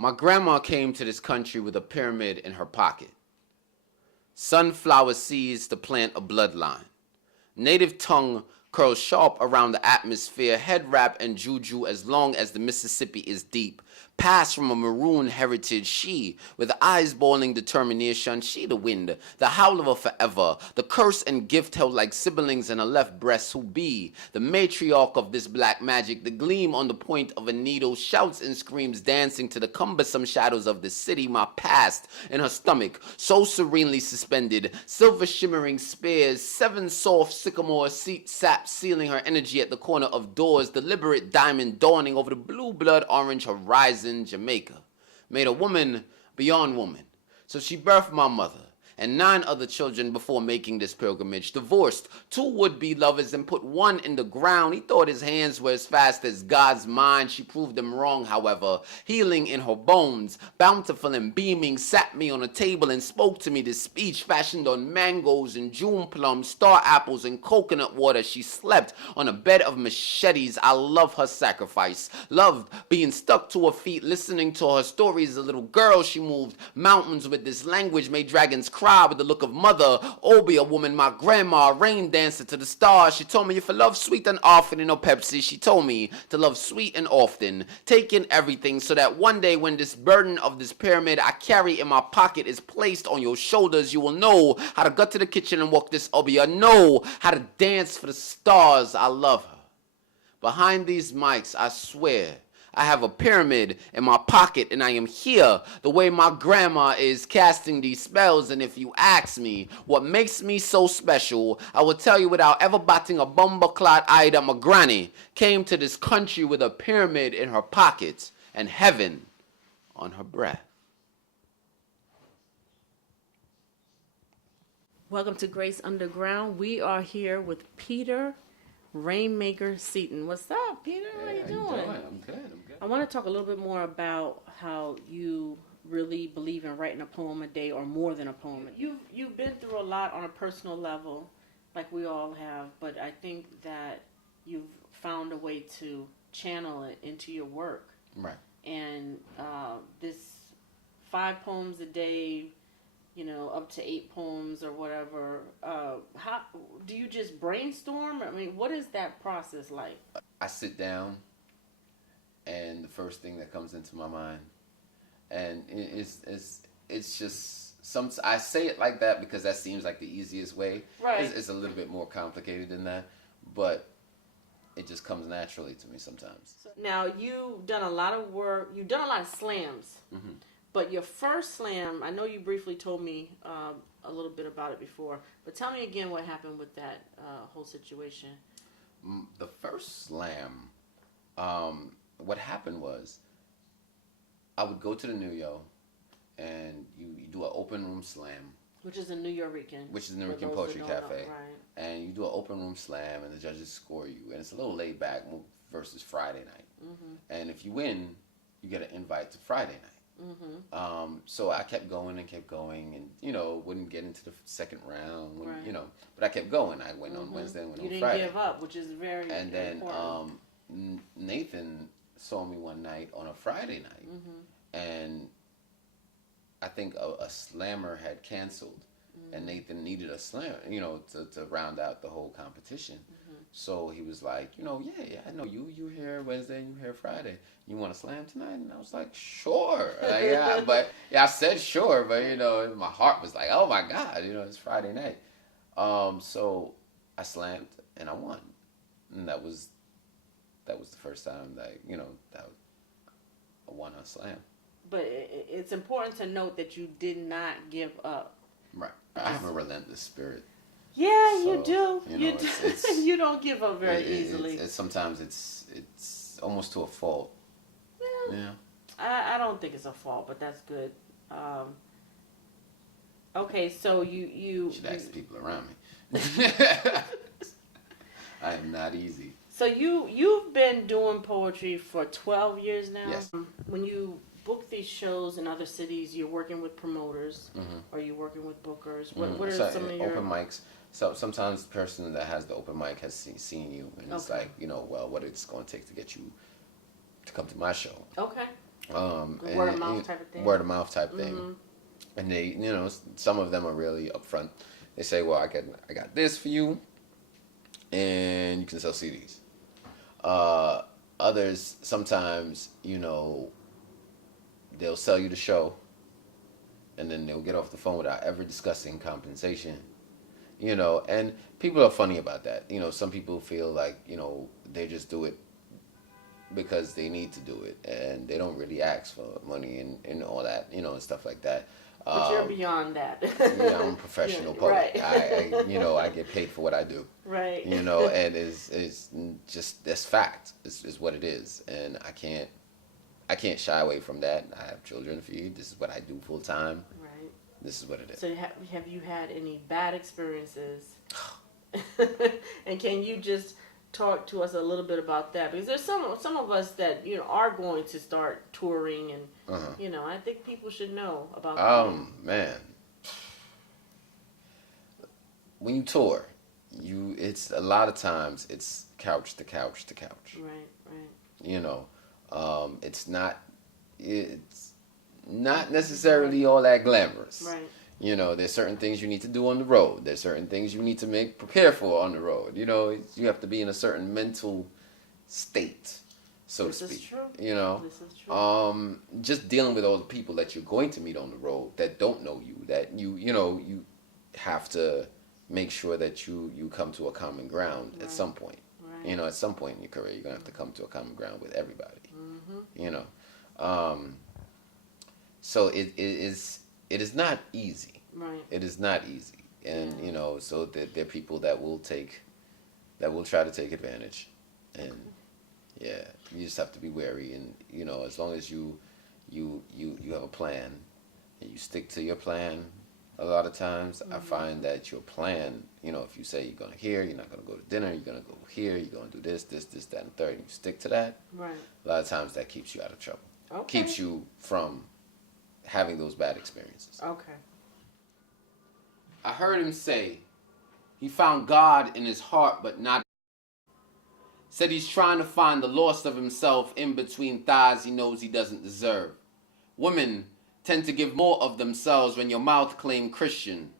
My grandma came to this country with a pyramid in her pocket. Sunflower seeds to plant a bloodline. Native tongue curls sharp around the atmosphere, head wrap and juju as long as the Mississippi is deep. Passed from a maroon heritage, she, with eyes boiling determination, she the wind, the howl of a forever, the curse and gift held like siblings in her left breast, who be the matriarch of this black magic, the gleam on the point of a needle, shouts and screams dancing to the cumbersome shadows of the city, my past in her stomach, so serenely suspended, silver shimmering spears, 7 soft sycamore sap sealing her energy at the corner of doors, deliberate diamond dawning over the blue blood orange horizon. Jamaica made a woman beyond woman. So she birthed my mother and 9 other children before making this pilgrimage. Divorced 2 would-be lovers and put 1 in the ground. He thought his hands were as fast as God's mind. She proved him wrong, however. Healing in her bones, bountiful and beaming, sat me on a table and spoke to me this speech fashioned on mangoes and June plums, star apples and coconut water. She slept on a bed of machetes. I love her sacrifice. Loved being stuck to her feet, listening to her stories. As a little girl, she moved mountains with this language, made dragons cry with the look of mother. Obi, a woman, my grandma, rain dancer to the stars. She told me if I love sweet and often, no Pepsi. She told me to love sweet and often, take in everything, so that one day when this burden of this pyramid I carry in my pocket is placed on your shoulders, you will know how to go to the kitchen and walk this Obi. I know how to dance for the stars. I love her. Behind these mics, I swear, I have a pyramid in my pocket and I am here the way my grandma is casting these spells. And if you ask me what makes me so special, I will tell you without ever batting a bumper-clad eye that my granny came to this country with a pyramid in her pocket and heaven on her breath. Welcome to Grace Underground. We are here with Peter Rainmaker Seaton. What's up, Peter? How you doing? I'm good. I want to talk a little bit more about how you really believe in writing a poem a day or more than a poem. You've been through a lot on a personal level, like we all have, but I think that you've found a way to channel it into your work. Right. And this 5 poems a day, up to 8 poems or whatever. How do you just brainstorm? I mean, what is that process like? I sit down, and the first thing that comes into my mind, and it's just I say it like that because that seems like the easiest way. Right. It's a little bit more complicated than that, but it just comes naturally to me sometimes. Now you've done a lot of work. You've done a lot of slams. Mm-hmm. But your first slam, I know you briefly told me a little bit about it before, but tell me again what happened with that whole situation. The first slam, what happened was I would go to the New York and you do an open room slam. Which is a New Yorican. Which is a New Yorican Poetry Cafe. Right. And you do an open room slam and the judges score you. And it's a little laid back versus Friday night. Mm-hmm. And if you win, you get an invite to Friday night. Mm-hmm. So I kept going and, wouldn't get into the second round, but I kept going. I went on Wednesday and went on Friday. You didn't give up, which is very important. And then Nathan saw me one night on a Friday night, and I think a slammer had canceled, and Nathan needed a slammer, to round out the whole competition. So he was like, yeah, I know you here Wednesday and you here Friday. You want to slam tonight? And I was like, sure. I said sure, but my heart was like, oh my God, it's Friday night. So I slammed and I won, and that was the first time that that I won a slam. But it's important to note that you did not give up. Right. I have a relentless spirit. Yeah, so, you do. You do. You don't give up very easily. Sometimes it's almost to a fault. Yeah. I don't think it's a fault, but that's good. Okay, so you should ask the people around me. I am not easy. So you've been doing poetry for 12 years now? Yes. When you book these shows in other cities, you're working with promoters, or you're working with bookers. What are some of your open mics? So sometimes the person that has the open mic has seen you, and it's like, well, what it's going to take to get you to come to my show. Okay. Word of mouth type of thing. Word of mouth type thing. And they, some of them are really upfront. They say, well, I got this for you, and you can sell CDs. Others, sometimes, they'll sell you the show, and then they'll get off the phone without ever discussing compensation. And people are funny about that. Some people feel like, they just do it because they need to do it, and they don't really ask for money and all that, and stuff like that. But you're beyond that. Yeah, I'm a professional poet. Right. I get paid for what I do. Right. And it's just, that's fact. It's what it is, and I can't shy away from that. I have children to feed. This is what I do full time. Right. This is what it is. So have you had any bad experiences? And can you just talk to us a little bit about that? Because there's some of us that are going to start touring, and I think people should know about that. Man, when you tour, it's a lot of times it's couch to couch to couch. Right. It's not necessarily all that glamorous. Right. There's certain things you need to do on the road. There's certain things you need to prepare for on the road. You have to be in a certain mental state, so to speak. This is true. This is true. Just dealing with all the people that you're going to meet on the road that don't know you, that you have to make sure that you come to a common ground at some point. Right. At some point in your career, you're gonna have to come to a common ground with everybody. So it is not easy. Right. It is not easy, and so there are people that will try to take advantage, and you just have to be wary. And as long as you have a plan and you stick to your plan, a lot of times I find that your plan, if you say you're going here, you're not going to go to dinner, you're going to go here, you're going to do this, that, and third, and you stick to that. Right. A lot of times that keeps you out of trouble. Okay. Keeps you from having those bad experiences. Okay. I heard him say he found God in his heart, but not. Said he's trying to find the lost of himself in between thighs he knows he doesn't deserve. Women tend to give more of themselves when your mouth claim Christian.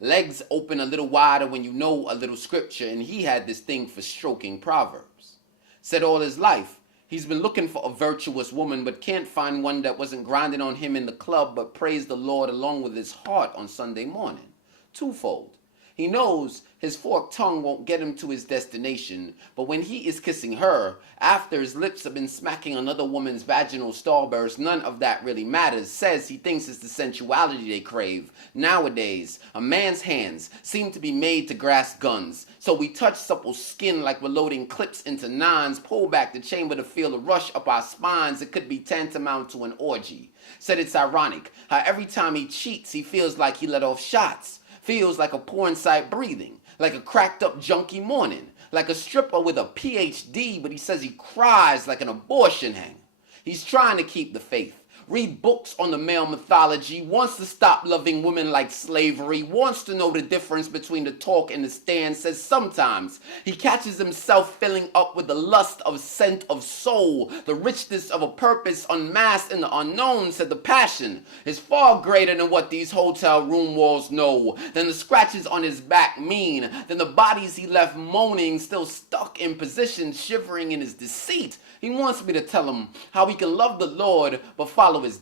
Legs open a little wider when you know a little scripture, and he had this thing for stroking Proverbs. Said all his life he's been looking for a virtuous woman, but can't find one that wasn't grinding on him in the club, but praised the Lord along with his heart on Sunday morning. Twofold. He knows his forked tongue won't get him to his destination, but when he is kissing her, after his lips have been smacking another woman's vaginal starburst, none of that really matters. Says he thinks it's the sensuality they crave. Nowadays, a man's hands seem to be made to grasp guns, so we touch supple skin like we're loading clips into nines, pull back the chamber to feel a rush up our spines. It could be tantamount to an orgy. Said it's ironic how every time he cheats, he feels like he let off shots. Feels like a porn site breathing, like a cracked up junkie morning, like a stripper with a PhD, but he says he cries like an abortion hanger. He's trying to keep the faith, read books on the male mythology, wants to stop loving women like slavery, wants to know the difference between the talk and the stand, says sometimes he catches himself filling up with the lust of scent of soul, the richness of a purpose unmasked in the unknown. Said the passion is far greater than what these hotel room walls know, than the scratches on his back mean, than the bodies he left moaning, still stuck in position, shivering in his deceit. He wants me to tell him how he can love the Lord but follow his.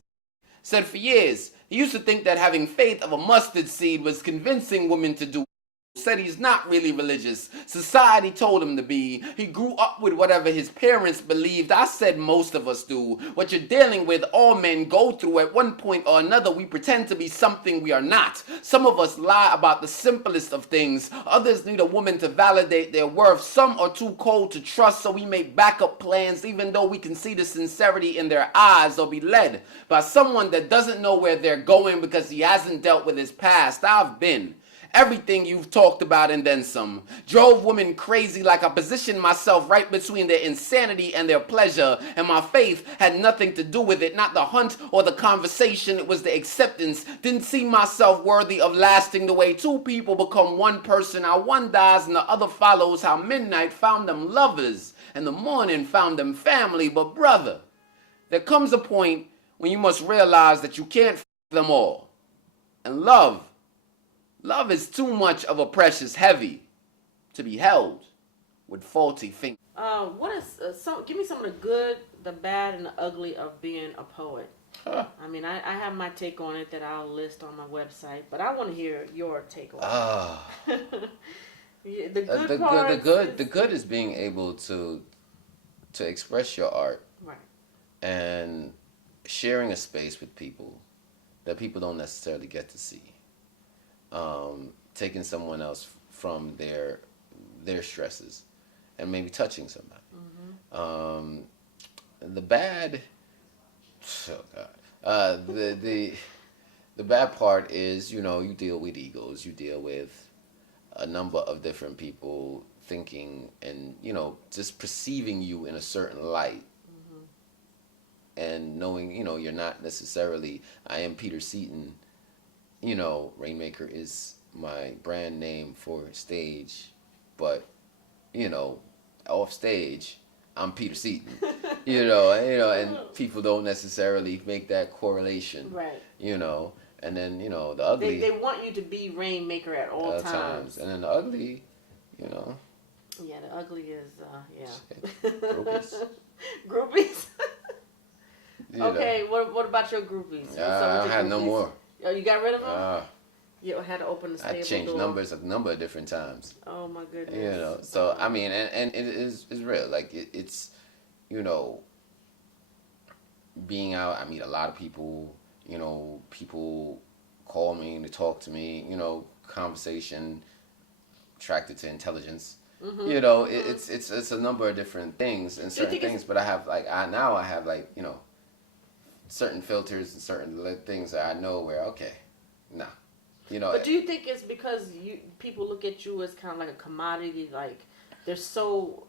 Said for years, he used to think that having faith of a mustard seed was convincing women to do. Said he's not really religious. Society told him to be. He grew up with whatever his parents believed. I said most of us do. What you're dealing with, all men go through at one point or another. We pretend to be something we are not. Some of us lie about the simplest of things. Others need a woman to validate their worth. Some are too cold to trust, so we make backup plans even though we can see the sincerity in their eyes, or be led by someone that doesn't know where they're going because he hasn't dealt with his past. I've been everything you've talked about and then some. Drove women crazy like I positioned myself right between their insanity and their pleasure, and my faith had nothing to do with it. Not the hunt or the conversation, it was the acceptance. Didn't see myself worthy of lasting the way two people become one person. How one dies and the other follows. How midnight found them lovers and the morning found them family. But brother, there comes a point when you must realize that you can't f them all. And love is too much of a precious heavy to be held with faulty fingers. What is give me some of the good, the bad, and the ugly of being a poet. I mean, I have my take on it that I'll list on my website, but I want to hear your take on it. The good is being able to express your art, right, and sharing a space with people that people don't necessarily get to see. Taking someone else from their stresses and maybe touching somebody. The bad, oh God, the bad part is, you deal with egos, you deal with a number of different people thinking and, just perceiving you in a certain light. And knowing, you're not necessarily, I am Peter Seaton, Rainmaker is my brand name for stage, but, off stage, I'm Peter Seaton, and people don't necessarily make that correlation, right? And then, the ugly. They want you to be Rainmaker at all times. And then the ugly, Yeah, the ugly is, Groupies. Groupies? Okay, what about your groupies? I had no more. Oh, you got rid of them? You had to open the stable door. I changed numbers a number of different times. Oh my goodness. So I mean, and it is real. Like it's, being out. I meet a lot of people. People call me to talk to me. Conversation, attracted to intelligence. It's a number of different things and certain things. But I have certain filters and certain things that I know where nah. But do you think it's because people look at you as kind of like a commodity? Like there's so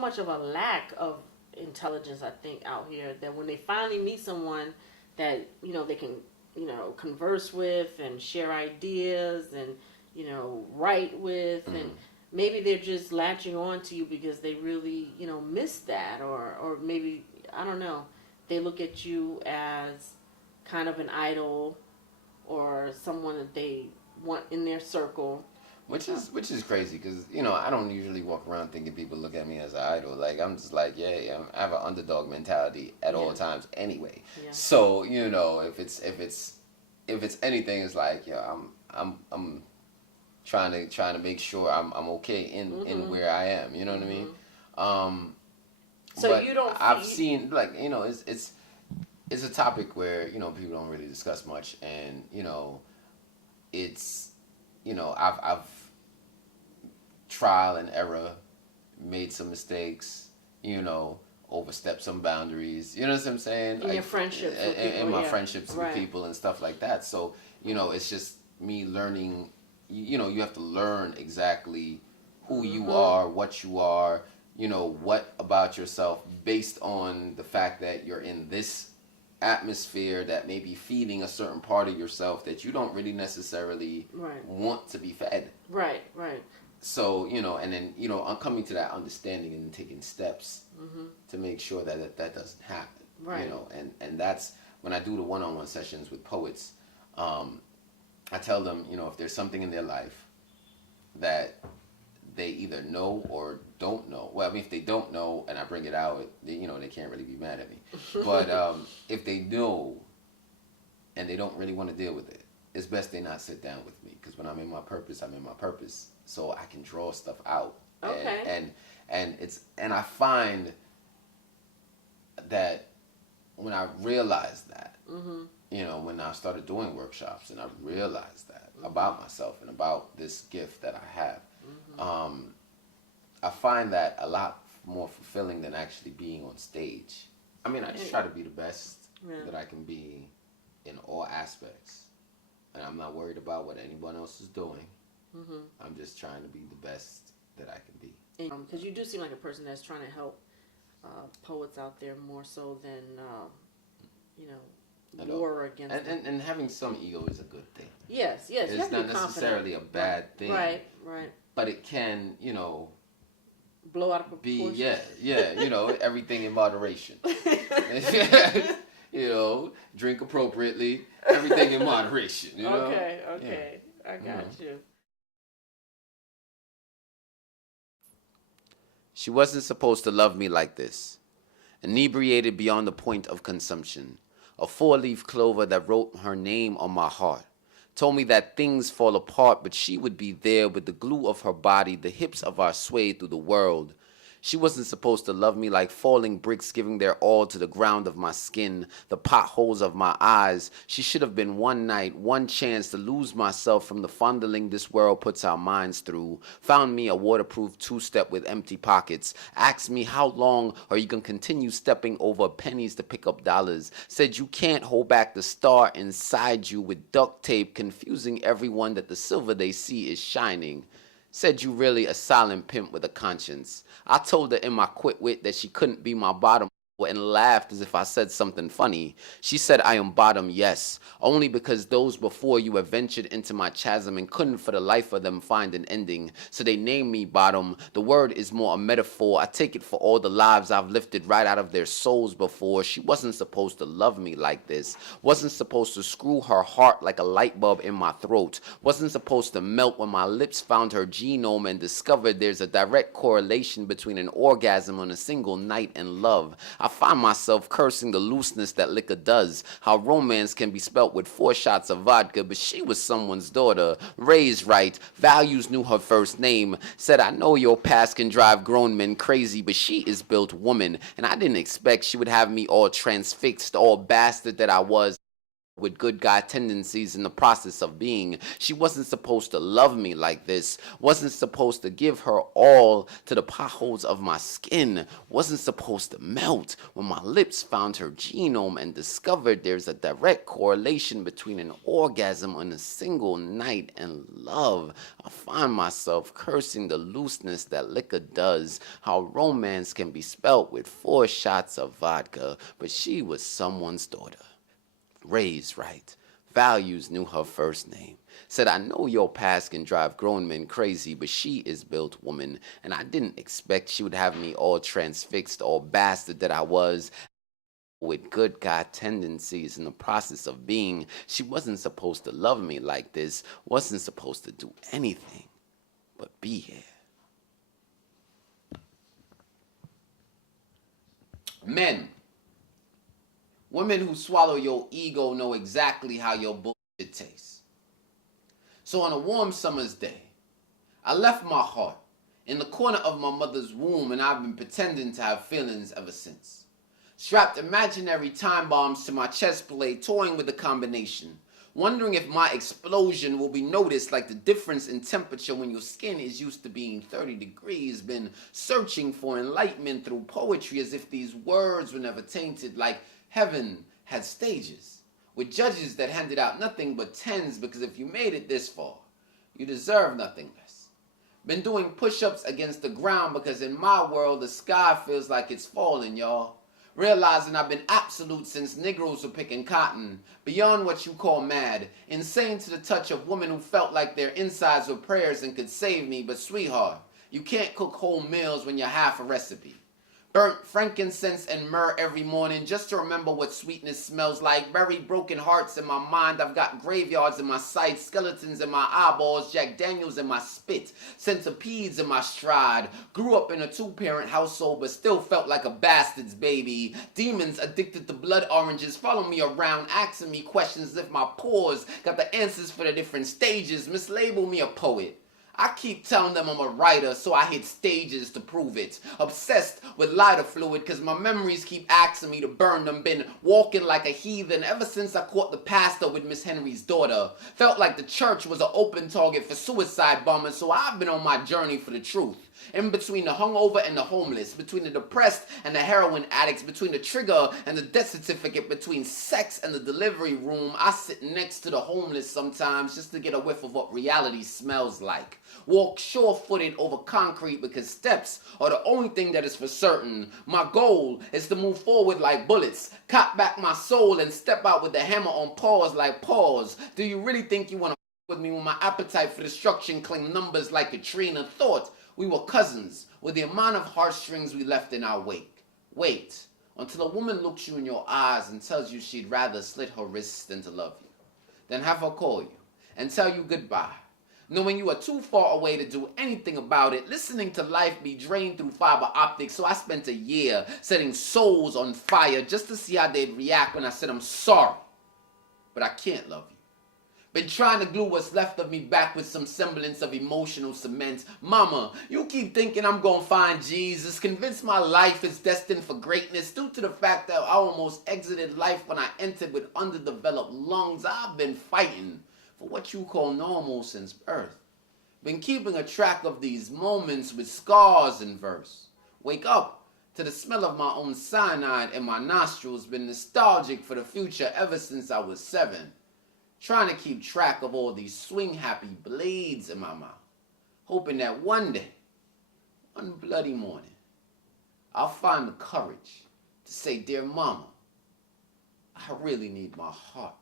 much of a lack of intelligence, I think, out here, that when they finally meet someone that they can converse with and share ideas and write with, and maybe they're just latching on to you because they really miss that, or maybe, I don't know, they look at you as kind of an idol or someone that they want in their circle. Which is crazy because, I don't usually walk around thinking people look at me as an idol. Like, I'm just like, I have an underdog mentality at all times anyway. Yeah. So, if it's anything, it's like, I'm trying to make sure I'm okay in where I am. You know what I mean? So but you don't. I've seen, like, it's a topic where people don't really discuss much, and it's I've trial and error, made some mistakes, overstepped some boundaries. You know what I'm saying? In your friendships with people, in my friendships with people and stuff like that. So it's just me learning. You have to learn exactly who you are, what you are. What about yourself based on the fact that you're in this atmosphere that may be feeding a certain part of yourself that you don't really necessarily want to be fed. Right. So, and then, I'm coming to that understanding and taking steps to make sure that doesn't happen. Right. And that's when I do the one-on-one sessions with poets. I tell them, if there's something in their life that they either know or don't know. Well, I mean, if they don't know and I bring it out, they can't really be mad at me. But if they know and they don't really want to deal with it, it's best they not sit down with me, because when I'm in my purpose, I'm in my purpose, so I can draw stuff out. Okay. And I find that when I realized that, when I started doing workshops and I realized that about myself and about this gift that I have, I find that a lot more fulfilling than actually being on stage. I mean, I just try to be the best that I can be in all aspects. And I'm not worried about what anyone else is doing. I'm just trying to be the best that I can be. Because you do seem like a person that's trying to help poets out there more so than, war against them. And having some ego is a good thing. Yes. It's not necessarily a bad thing. Right. But it can, blow out of proportion. Everything in moderation. You know, drink appropriately, everything in moderation, you know? Okay. Yeah. I got you. She wasn't supposed to love me like this. Inebriated beyond the point of consumption. A four-leaf clover that wrote her name on my heart. Told me that things fall apart, but she would be there with the glue of her body, the hips of our sway through the world. She wasn't supposed to love me like falling bricks giving their all to the ground of my skin, the potholes of my eyes. She should have been one night, one chance to lose myself from the fondling this world puts our minds through. Found me a waterproof two-step with empty pockets. Asked me how long are you gonna continue stepping over pennies to pick up dollars. Said you can't hold back the star inside you with duct tape, confusing everyone that the silver they see is shining. Said you really a silent pimp with a conscience. I told her in my quick wit that she couldn't be my bottom and laughed as if I said something funny. She said I am bottom, yes, only because those before you have ventured into my chasm and couldn't for the life of them find an ending. So they named me bottom. The word is more a metaphor. I take it for all the lives I've lifted right out of their souls before. She wasn't supposed to love me like this. Wasn't supposed to screw her heart like a light bulb in my throat. Wasn't supposed to melt when my lips found her genome and discovered there's a direct correlation between an orgasm on a single night and love. I find myself cursing the looseness that liquor does, how romance can be spelt with 4 shots of vodka, but she was someone's daughter, raised right, values knew her first name, said I know your past can drive grown men crazy, but she is built woman, and I didn't expect she would have me all transfixed, all bastard that I was, with good guy tendencies in the process of being. She wasn't supposed to love me like this. Wasn't supposed to give her all to the potholes of my skin. Wasn't supposed to melt when my lips found her genome and discovered there's a direct correlation between an orgasm on a single night and love. I find myself cursing the looseness that liquor does, how romance can be spelt with 4 shots of vodka, but she was someone's daughter. Raised right, values knew her first name, said I know your past can drive grown men crazy, but she is built woman, and I didn't expect she would have me all transfixed, all bastard that I was, with good guy tendencies in the process of being. She wasn't supposed to love me like this, wasn't supposed to do anything but be here. Men. Women who swallow your ego know exactly how your bullshit tastes. So on a warm summer's day, I left my heart in the corner of my mother's womb, and I've been pretending to have feelings ever since. Strapped imaginary time bombs to my chest plate, toying with the combination, wondering if my explosion will be noticed like the difference in temperature when your skin is used to being 30 degrees. Been searching for enlightenment through poetry as if these words were never tainted, like heaven had stages, with judges that handed out nothing but 10s, because if you made it this far, you deserve nothing less. Been doing push-ups against the ground because in my world, the sky feels like it's falling, y'all. Realizing I've been absolute since Negroes were picking cotton, beyond what you call mad, insane to the touch of women who felt like their insides were prayers and could save me, but sweetheart, you can't cook whole meals when you're half a recipe. Burnt frankincense and myrrh every morning just to remember what sweetness smells like. Buried broken hearts in my mind. I've got graveyards in my sight, skeletons in my eyeballs, Jack Daniels in my spit, centipedes in my stride. Grew up in a 2-parent household but still felt like a bastard's baby. Demons addicted to blood oranges follow me around, asking me questions as if my pores got the answers for the different stages. Mislabel me a poet. I keep telling them I'm a writer, so I hit stages to prove it. Obsessed with lighter fluid, cause my memories keep asking me to burn them. Been walking like a heathen ever since I caught the pastor with Miss Henry's daughter. Felt like the church was an open target for suicide bombers, so I've been on my journey for the truth. In between the hungover and the homeless, between the depressed and the heroin addicts, between the trigger and the death certificate, between sex and the delivery room, I sit next to the homeless sometimes just to get a whiff of what reality smells like. Walk sure-footed over concrete because steps are the only thing that is for certain. My goal is to move forward like bullets, cock back my soul and step out with the hammer on pause like pause. Do you really think you want to with me when my appetite for destruction claim numbers like Katrina? Thought we were cousins with the amount of heartstrings we left in our wake. Wait, until a woman looks you in your eyes and tells you she'd rather slit her wrists than to love you, then have her call you and tell you goodbye, knowing you are too far away to do anything about it, listening to life be drained through fiber optics. So I spent a year setting souls on fire just to see how they'd react when I said I'm sorry, but I can't love you. Been trying to glue what's left of me back with some semblance of emotional cement. Mama, you keep thinking I'm gonna find Jesus, convinced my life is destined for greatness due to the fact that I almost exited life when I entered with underdeveloped lungs. I've been fighting for what you call normal since birth. Been keeping a track of these moments with scars in verse. Wake up to the smell of my own cyanide in my nostrils. Been nostalgic for the future ever since I was 7. Trying to keep track of all these swing-happy blades in my mouth. Hoping that one day, one bloody morning, I'll find the courage to say, dear mama, I really need my heart